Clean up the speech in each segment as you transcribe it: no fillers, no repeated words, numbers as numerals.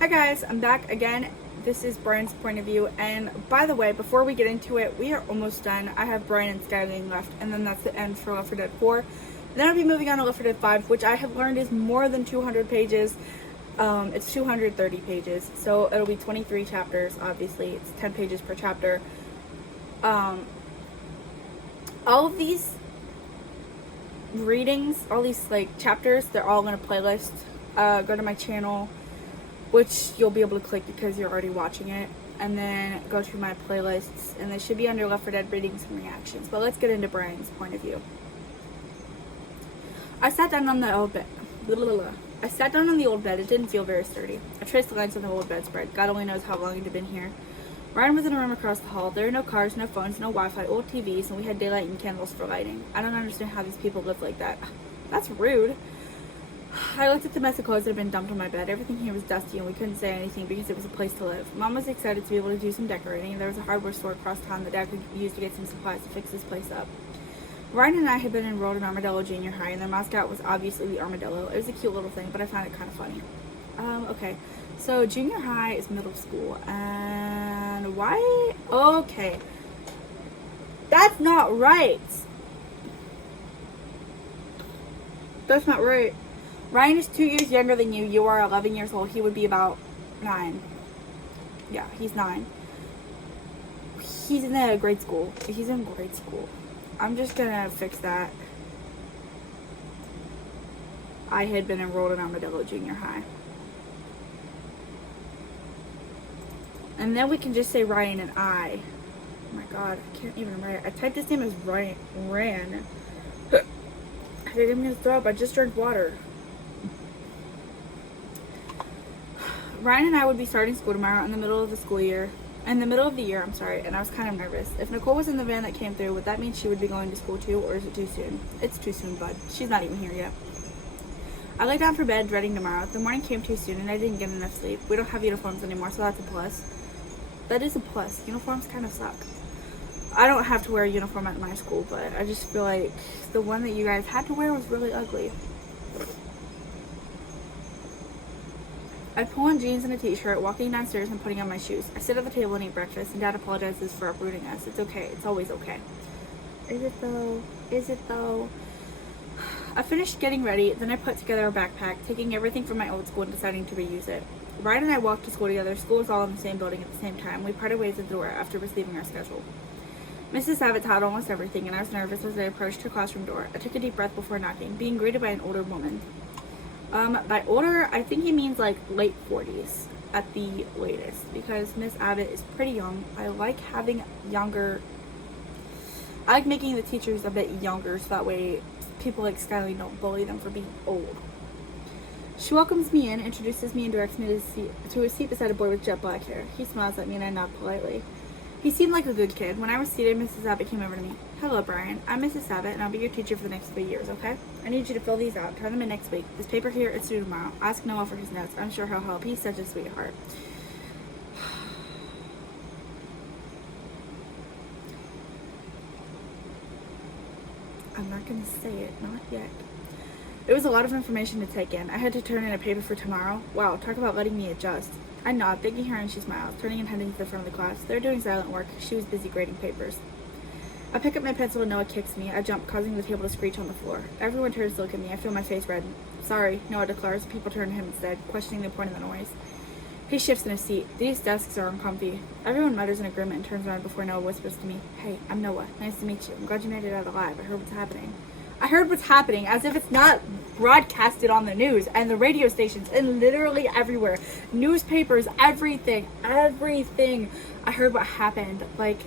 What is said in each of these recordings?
Hi guys, I'm back again. This is Brian's point of view, and by the way, before we get into it, we are almost done. I have Brian and Skyling left, and then that's the end for Left 4 Dead 4. Then I'll be moving on to Left 4 Dead 5, which I have learned is more than 200 pages. It's 230 pages, so it'll be 23 chapters, obviously. It's 10 pages per chapter. All of these readings, all these chapters, they're all in a playlist. Go to my channel, which you'll be able to click because you're already watching it, and then go to my playlists, and they should be under Left 4 Dead readings and reactions. But let's get into Brian's point of view. I sat down on the old bed. I sat down on the old bed. It didn't feel very sturdy. I traced the lines on the old bedspread. God only knows how long it had been here. Ryan was in a room across the hall. There were no cars, no phones, no Wi-Fi, old TVs, and we had daylight and candles for lighting. I don't understand how these people live like that. That's rude. I looked at the mess of clothes that had been dumped on my bed. Everything here was dusty, and we couldn't say anything because it was a place to live. Mom was excited to be able to do some decorating, and there was a hardware store across town that Dad could use to get some supplies to fix this place up. Ryan and I had been enrolled in Armadillo Junior High, and their mascot was obviously the armadillo. It was a cute little thing, but I found it kind of funny. Okay. So, junior high is middle school, and why? Okay. That's not right. That's not right. Ryan is 2 years younger than you. You are 11 years old. He would be about 9. Yeah, he's 9. He's in the grade school. He's in grade school. I'm just gonna fix that. I had been enrolled in Armadillo Junior High. And then we can just say Ryan and I. Oh my god, I can't even write. I typed his name as Ryan. I didn't even throw up. I just drank water. Ryan and I would be starting school tomorrow in the middle of the school year. In the middle of the year, I'm sorry, and I was kind of nervous. If Nicole was in the van that came through, would that mean she would be going to school too, or is it too soon? It's too soon, bud. She's not even here yet. I lay down for bed, dreading tomorrow. The morning came too soon, and I didn't get enough sleep. We don't have uniforms anymore, so that's a plus. That is a plus. Uniforms kind of suck. I don't have to wear a uniform at my school, but I just feel like the one that you guys had to wear was really ugly. I pull on jeans and a t-shirt, walking downstairs and putting on my shoes. I sit at the table and eat breakfast, and Dad apologizes for uprooting us. It's okay. It's always okay. Is it though? Is it though? I finished getting ready, then I put together a backpack, taking everything from my old school and deciding to reuse it. Ryan and I walked to school together. School was all in the same building at the same time. We parted ways at the door after receiving our schedule. Mrs. Abbott taught almost everything, and I was nervous as I approached her classroom door. I took a deep breath before knocking, being greeted by an older woman. By older, I think he means late 40s at the latest, because Miss Abbott is pretty young. I like having younger, I like making the teachers a bit younger, so that way people like Skyling don't bully them for being old. She welcomes me in, introduces me, and directs me to a seat beside a boy with jet black hair. He smiles at me, and I nod politely. He seemed like a good kid. When I was seated, Mrs. Abbott came over to me. Hello, Brian. I'm Mrs. Abbott, and I'll be your teacher for the next 3 years, okay? I need you to fill these out. Turn them in next week. This paper here is due tomorrow. Ask Noah for his notes. I'm sure he'll help. He's such a sweetheart. I'm not going to say it. Not yet. It was a lot of information to take in. I had to turn in a paper for tomorrow. Wow, talk about letting me adjust. I nod, thanking her, and she smiles, turning and heading to the front of the class. They're doing silent work. She was busy grading papers. I pick up my pencil and Noah kicks me. I jump, causing the table to screech on the floor. Everyone turns to look at me. I feel my face redden. Sorry, Noah declares. People turn to him instead, questioning the point of the noise. He shifts in his seat. These desks are uncomfy. Everyone mutters in agreement and turns around before Noah whispers to me, Hey, I'm Noah. Nice to meet you. I'm glad you made it out alive. I heard what's happening. I heard what's happening, as if it's not broadcasted on the news and the radio stations and literally everywhere. Newspapers, everything. I heard what happened. Like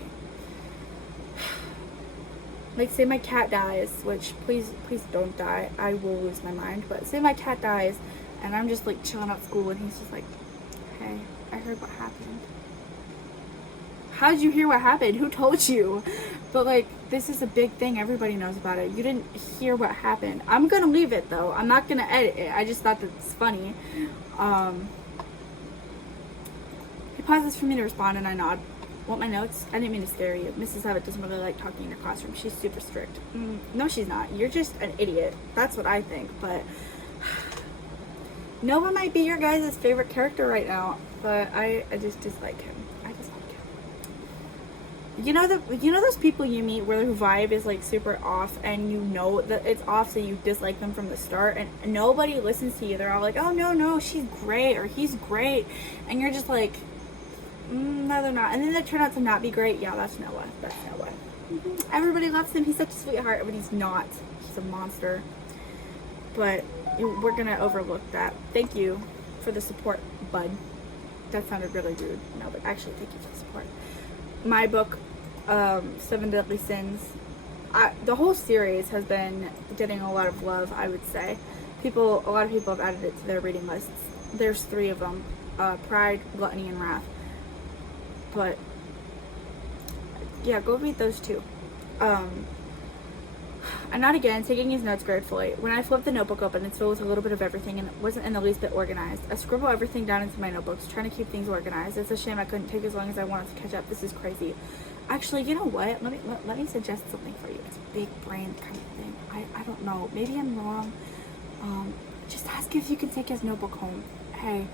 say my cat dies, which please don't die. I will lose my mind. But say my cat dies and I'm just chilling at school and he's just like, Hey, I heard what happened. How did you hear what happened? Who told you? But this is a big thing. Everybody knows about it. You didn't hear what happened. I'm gonna leave it though. I'm not gonna edit it. I just thought that's funny. He pauses for me to respond and I nod. Want my notes? I didn't mean to scare you. Mrs. Abbott doesn't really like talking in her classroom. She's super strict. No, she's not. You're just an idiot. That's what I think. But Noah might be your guys' favorite character right now, but I just dislike him. I dislike him. You know those people you meet where their vibe is like super off, and you know that it's off, so you dislike them from the start, and nobody listens to you. They're all like, "Oh no, she's great," or "He's great," and you're just like, "No, they're not." And then they turn out to not be great. Yeah, that's Noah. That's Noah. Everybody loves him. He's such a sweetheart, but he's not. He's a monster. But we're gonna overlook that. Thank you for the support, bud. That sounded really rude. No, but actually, thank you for the support. My book, Seven Deadly Sins. The whole series has been getting a lot of love, I would say. A lot of people have added it to their reading lists. There's 3 of them: Pride, Gluttony, and Wrath. But yeah, go read those 2. I'm not again taking his notes gratefully. When I flip the notebook open, it's filled with a little bit of everything and it wasn't in the least bit organized. I scribble everything down into my notebooks, trying to keep things organized. It's a shame I couldn't take as long as I wanted to catch up. This is crazy. Actually, you know what? Let me suggest something for you. It's a big brain kind of thing. I don't know. Maybe I'm wrong. Just ask if you can take his notebook home. Hey,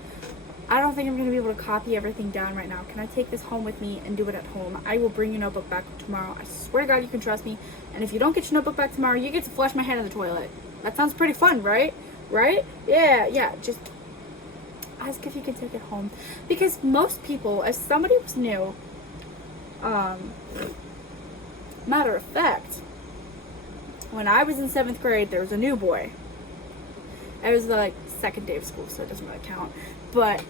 I don't think I'm going to be able to copy everything down right now. Can I take this home with me and do it at home? I will bring your notebook back tomorrow. I swear to God, you can trust me. And if you don't get your notebook back tomorrow, you get to flush my head in the toilet. That sounds pretty fun, right? Right? Yeah. Just ask if you can take it home. Because most people, if somebody was new, matter of fact, when I was in 7th grade, there was a new boy. It was like second day of school, so it doesn't really count. But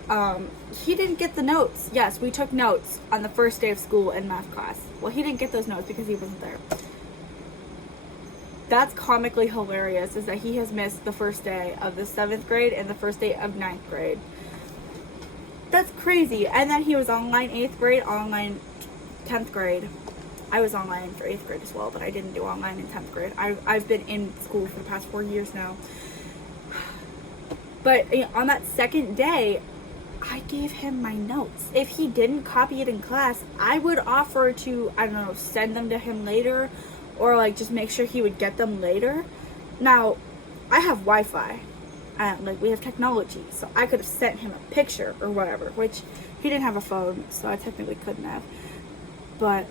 he didn't get the notes. Yes, we took notes on the first day of school in math class. Well, he didn't get those notes because he wasn't there. That's comically hilarious, is that he has missed the first day of the 7th grade and the first day of 9th grade. That's crazy. And then he was online 8th grade, online 10th grade. I was online for 8th grade as well, but I didn't do online in 10th grade. I've been in school for the past 4 years now. But on that second day, I gave him my notes. If he didn't copy it in class, I would offer to, I don't know, send them to him later, or like just make sure he would get them later. Now, I have Wi-Fi, and like we have technology, so I could have sent him a picture or whatever, which he didn't have a phone, so I technically couldn't have. But,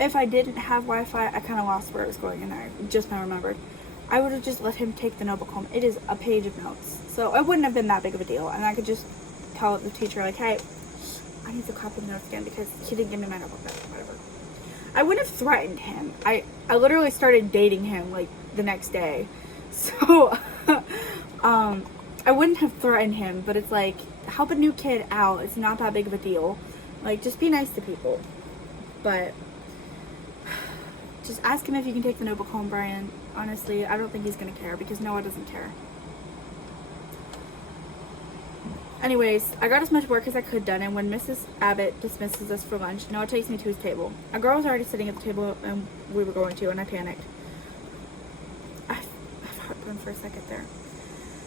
if I didn't have Wi-Fi, I kind of lost where it was going, and I just now remembered. I would have just let him take the notebook home. It is a page of notes, so it wouldn't have been that big of a deal, and I could just tell the teacher, like, hey, I need to copy the notes again because he didn't give me my notebook back, whatever. I wouldn't have threatened him. I literally started dating him, like, the next day, so, I wouldn't have threatened him, but it's like, help a new kid out. It's not that big of a deal. Like, just be nice to people, but just ask him if you can take the notebook home, Brian. Honestly, I don't think he's going to care because Noah doesn't care. Anyways, I got as much work as I could done, and when Mrs. Abbott dismisses us for lunch, Noah takes me to his table. A girl was already sitting at the table and we were going to, and I panicked. I've heartburn for a second there.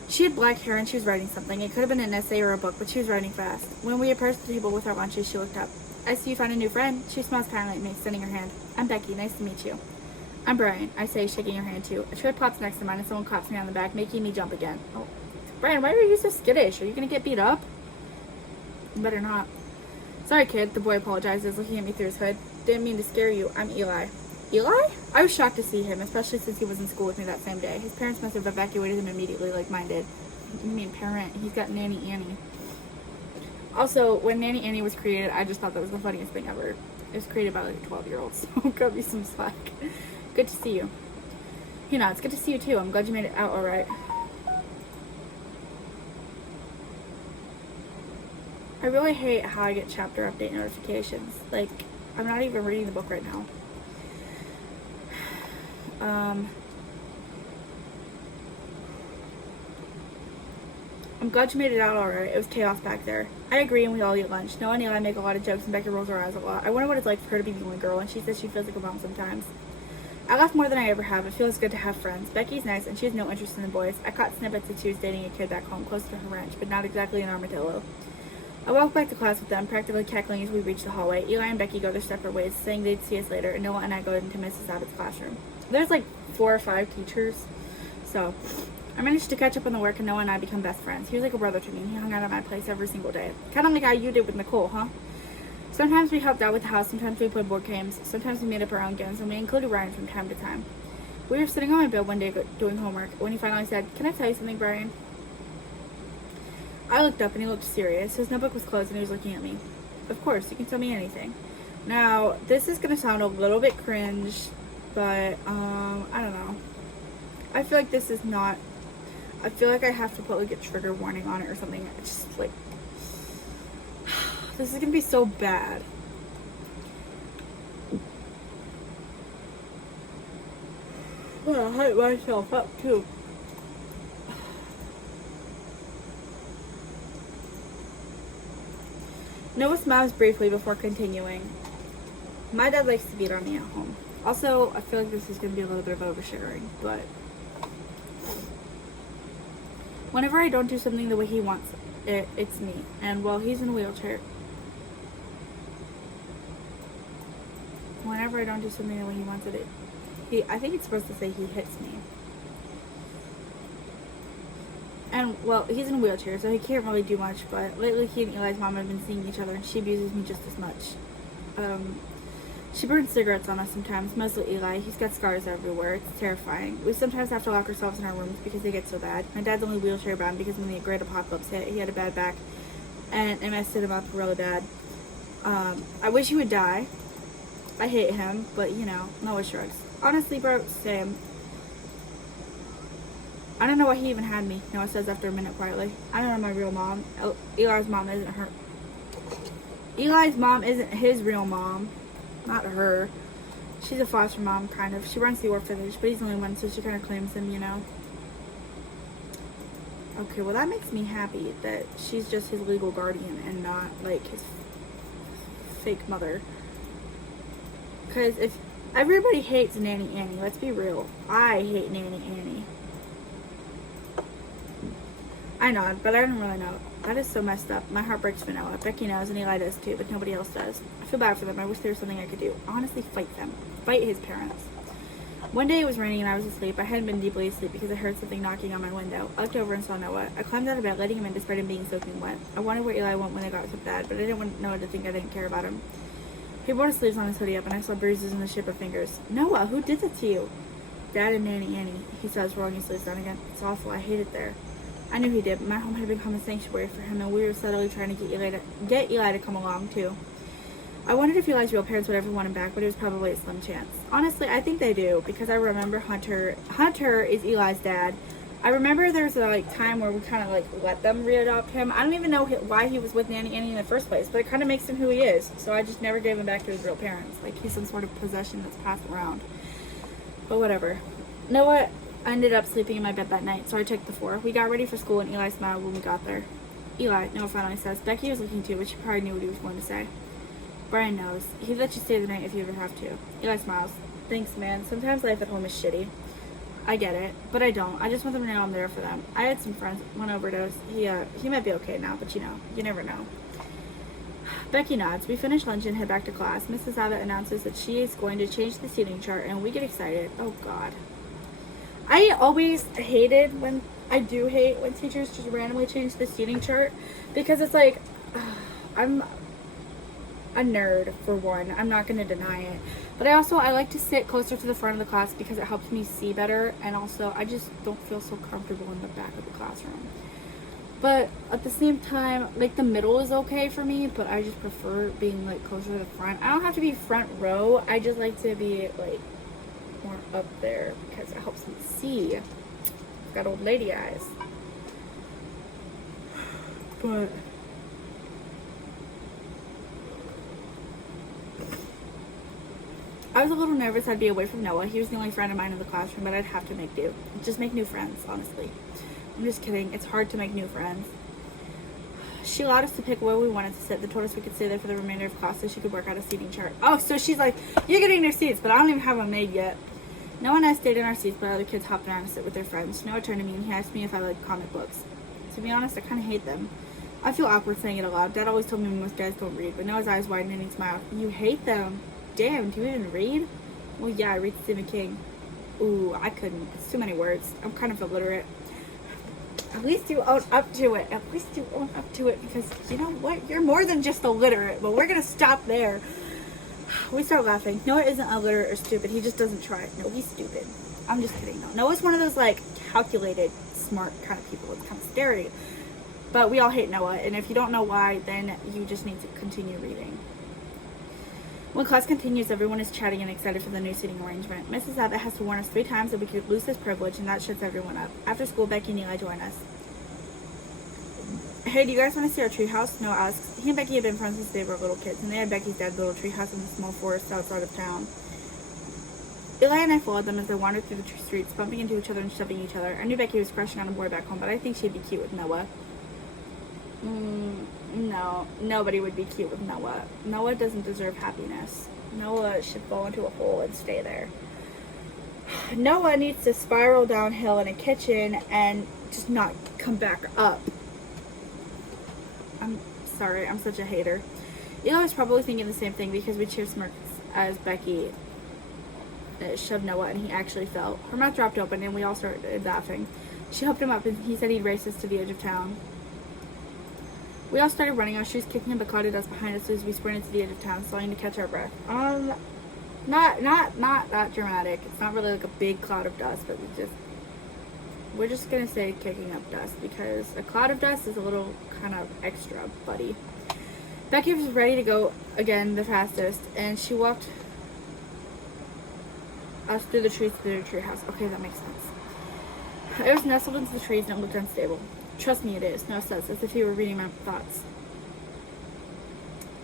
She had black hair and she was writing something. It could have been an essay or a book, but she was writing fast. When we approached the table with our lunches, she looked up. I see you found a new friend. She smiles kindly at me, extending her hand. I'm Becky. Nice to meet you. I'm Brian, I say, shaking her hand too. A tray pops next to mine and someone claps me on the back, making me jump again. Oh, Brian, why are you so skittish? Are you going to get beat up? Better not. Sorry, kid, the boy apologizes, looking at me through his hood. Didn't mean to scare you. I'm Eli. Eli? I was shocked to see him, especially since he was in school with me that same day. His parents must have evacuated him immediately like mine did. You mean parent? He's got Nanny Annie. Also, when Nanny Annie was created, I just thought that was the funniest thing ever. It was created by like a 12-year-old, so cut me some slack. Good to see you. You know, it's good to see you too. I'm glad you made it out alright. I really hate how I get chapter update notifications. Like, I'm not even reading the book right now. I'm glad you made it out alright. It was chaos back there. I agree, and we all eat lunch. Noah and Eli make a lot of jokes, and Becky rolls her eyes a lot. I wonder what it's like for her to be the only girl, and she says she feels like a mom sometimes. I laugh more than I ever have. It feels good to have friends. Becky's nice, and she has no interest in the boys. I caught snippets that she was dating a kid back home close to her ranch, but not exactly an armadillo. I walk back to class with them, practically cackling as we reach the hallway. Eli and Becky go their separate ways, saying they'd see us later, and Noah and I go into Mrs. Abbott's classroom. There's like 4 or 5 teachers, so I managed to catch up on the work, and Noah and I become best friends. He was like a brother to me, and he hung out at my place every single day. Kind of like how you did with Nicole, huh? Sometimes we helped out with the house, sometimes we played board games, sometimes we made up our own games, and we included Ryan from time to time. We were sitting on my bed one day doing homework when he finally said, "Can I tell you something, Brian?" I looked up and he looked serious. His notebook was closed and he was looking at me. "Of course, you can tell me anything." Now, this is going to sound a little bit cringe, but, I don't know. I feel like this is not, I feel like I have to put like a trigger warning on it or something. It's just like, this is going to be so bad. Well, I hype myself up too. Noah smiles briefly before continuing. My dad likes to beat on me at home. Also, I feel like this is going to be a little bit of oversharing, but whenever I don't do something the way he wants it, it's me. And while he's in a wheelchair, whenever I don't do something the way he wants it, I think it's supposed to say he hits me. And, well, he's in a wheelchair, so he can't really do much, but lately he and Eli's mom have been seeing each other, and she abuses me just as much. She burns cigarettes on us sometimes, mostly Eli. He's got scars everywhere. It's terrifying. We sometimes have to lock ourselves in our rooms because they get so bad. My dad's only wheelchair bound because when the Great Apocalypse hit, he had a bad back, and it messed him up really bad. I wish he would die. I hate him, but, you know, Noah shrugs. Honestly, bro, same. I don't know why he even had me, Noah says after a minute quietly. I don't know my real mom. Eli's mom isn't her. Eli's mom isn't his real mom. Not her. She's a foster mom, kind of. She runs the orphanage, but he's the only one, so she kind of claims him, you know. Okay, well that makes me happy that she's just his legal guardian and not, like, his fake mother. Because if everybody hates Nanny Annie, let's be real. I hate Nanny Annie. I know, but I don't really know. That is so messed up. My heart breaks for Noah. Becky knows, and Eli does too, but nobody else does. I feel bad for them. I wish there was something I could do. Honestly, fight them. Fight his parents. One day it was raining and I was asleep. I hadn't been deeply asleep because I heard something knocking on my window. I looked over and saw Noah. I climbed out of bed, letting him in despite him being soaking wet. I wondered where Eli went when they got so bad, but I didn't want Noah to think I didn't care about him. He wore his sleeves on his hoodie up, and I saw bruises in the shape of fingers. "Noah, who did that to you?" "Dad and Nanny Annie," he says, rolling his sleeves down again. "It's awful. I hate it there." I knew he did, but my home had become a sanctuary for him, and we were subtly trying to get Eli to come along, too. I wondered if Eli's real parents would ever want him back, but it was probably a slim chance. Honestly, I think they do, because I remember Hunter. Hunter is Eli's dad. I remember there was a time where we kind of let them readopt him. I don't even know why he was with Nanny Annie in the first place, but it kind of makes him who he is. So I just never gave him back to his real parents. Like he's some sort of possession that's passed around. But whatever. Noah ended up sleeping in my bed that night, so I took the 4. We got ready for school, and Eli smiled when we got there. "Eli," Noah finally says. Becky was looking too, but she probably knew what he was going to say. "Brian knows. He'd let you stay the night if you ever have to." Eli smiles. "Thanks, man. Sometimes life at home is shitty." I get it, but I don't. I just want them to know I'm there for them. I had some friends, one overdosed. He might be okay now, but you never know. Becky nods. We finish lunch and head back to class. Mrs. Abbott announces that she is going to change the seating chart, and we get excited. Oh, God. I always hated when teachers just randomly change the seating chart, because it's like, I'm a nerd, for one. I'm not going to deny it. But I like to sit closer to the front of the class because it helps me see better, and also I just don't feel so comfortable in the back of the classroom. But at the same time, the middle is okay for me, but I just prefer being closer to the front. I don't have to be front row. I just like to be more up there because it helps me see. I've got old lady eyes. But I was a little nervous I'd be away from Noah. He was the only friend of mine in the classroom, but I'd have to make do. Just make new friends, honestly. I'm just kidding. It's hard to make new friends. She allowed us to pick where we wanted to sit. They told us we could stay there for the remainder of class so she could work out a seating chart. Oh, so she's like, "You're getting your seats," but I don't even have them made yet. Noah and I stayed in our seats, but other kids hopped around to sit with their friends. Noah turned to me and he asked me if I like comic books. To be honest, I kind of hate them. I feel awkward saying it aloud. Dad always told me most guys don't read, but now his eyes widen and he smiled. You hate them. Damn, do you even read? Well, yeah, I read Stephen King. Ooh, I couldn't. It's too many words. I'm kind of illiterate. At least you own up to it. At least you own up to it, because you know what? You're more than just illiterate, but we're going to stop there. We start laughing. Noah isn't illiterate or stupid. He just doesn't try. No, he's stupid. I'm just kidding. No, Noah's one of those, like, calculated, smart kind of people. It's kind of scary. But we all hate Noah, and if you don't know why, then you just need to continue reading. When class continues, everyone is chatting and excited for the new seating arrangement. Mrs. Abbott has to warn us 3 times that we could lose this privilege, and that shuts everyone up. After school, Becky and Eli join us. Hey, do you guys want to see our treehouse? Noah asks. He and Becky have been friends since they were little kids, and they had Becky's dad's little treehouse in the small forest outside of town. Eli and I followed them as they wandered through the streets, bumping into each other and shoving each other. I knew Becky was crushing on a boy back home, but I think she'd be cute with Noah. No, nobody would be cute with Noah. Noah doesn't deserve happiness. Noah should fall into a hole and stay there. Noah needs to spiral downhill in a kitchen and just not come back up. I'm sorry, I'm such a hater. Eli was probably thinking the same thing because we cheered smirks as Becky shoved Noah and he actually fell. Her mouth dropped open and we all started laughing. She helped him up and he said he'd race us to the edge of town. We all started running, our shoes kicking up a cloud of dust behind us as we sprinted to the edge of town, slowing to catch our breath. Not that dramatic. It's not really like a big cloud of dust, but we're just gonna say kicking up dust because a cloud of dust is a little kind of extra, buddy. Becky was ready to go again the fastest, and she walked us through the trees to the tree house. Okay, that makes sense. It was nestled into the trees and it looked unstable. Trust me, it is, Noah says, as if he were reading my thoughts.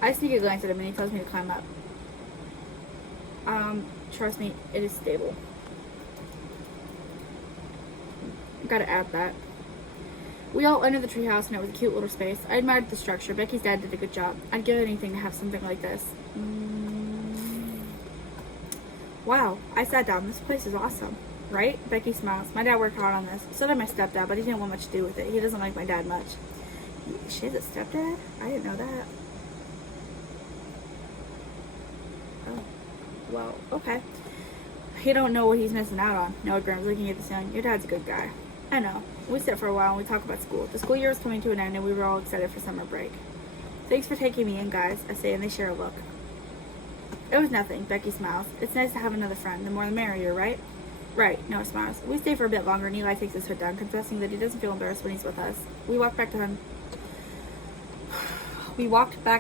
I sneak a glance at him and he tells me to climb up. Trust me, it is stable. Gotta add that. We all entered the treehouse and it was a cute little space. I admired the structure. Becky's dad did a good job. I'd give anything to have something like this. Wow, I sat down. This place is awesome. Right? Becky smiles. My dad worked hard on this. So did my stepdad, but he didn't want much to do with it. He doesn't like my dad much. She has a stepdad? I didn't know that. Oh. Well, okay. He don't know what he's missing out on. Noah grins, looking at the ceiling. Your dad's a good guy. I know. We sit for a while and we talk about school. The school year was coming to an end and we were all excited for summer break. Thanks for taking me in, guys, I say, and they share a look. It was nothing. Becky smiles. It's nice to have another friend. The more the merrier, right? Right, Noah smiles. We stay for a bit longer and Eli takes his hood down, confessing that he doesn't feel embarrassed when he's with us. We walked back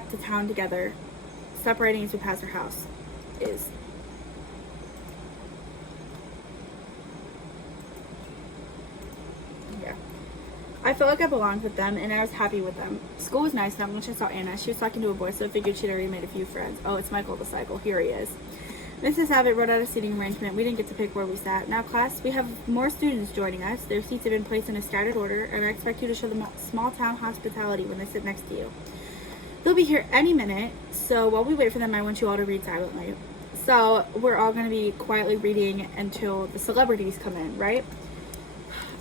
to town together, separating as we passed our house. Yeah. I felt like I belonged with them and I was happy with them. School was nice, not much I saw Anna. She was talking to a boy, so I figured she'd already made a few friends. Oh, it's Michael the Cycle. Here he is. Mrs. Abbott wrote out a seating arrangement. We didn't get to pick where we sat. Now, class, we have more students joining us. Their seats have been placed in a scattered order, and I expect you to show them small town hospitality when they sit next to you. They'll be here any minute, so while we wait for them, I want you all to read silently. So, we're all going to be quietly reading until the celebrities come in, right?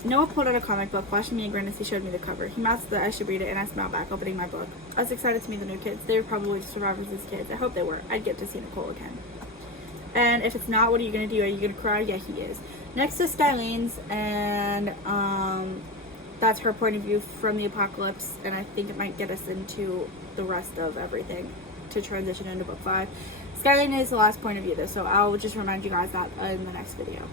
Noah pulled out a comic book, flashing me a grin as he showed me the cover. He mouthed that I should read it, and I smiled back, opening my book. I was excited to meet the new kids. They were probably survivors as kids. I hope they were. I'd get to see Nicole again. And if it's not, what are you going to do? Are you going to cry? Yeah, he is. Next is Skylene's, and that's her point of view from the apocalypse, and I think it might get us into the rest of everything to transition into book 5. Skylene is the last point of view, though, so I'll just remind you guys that in the next video.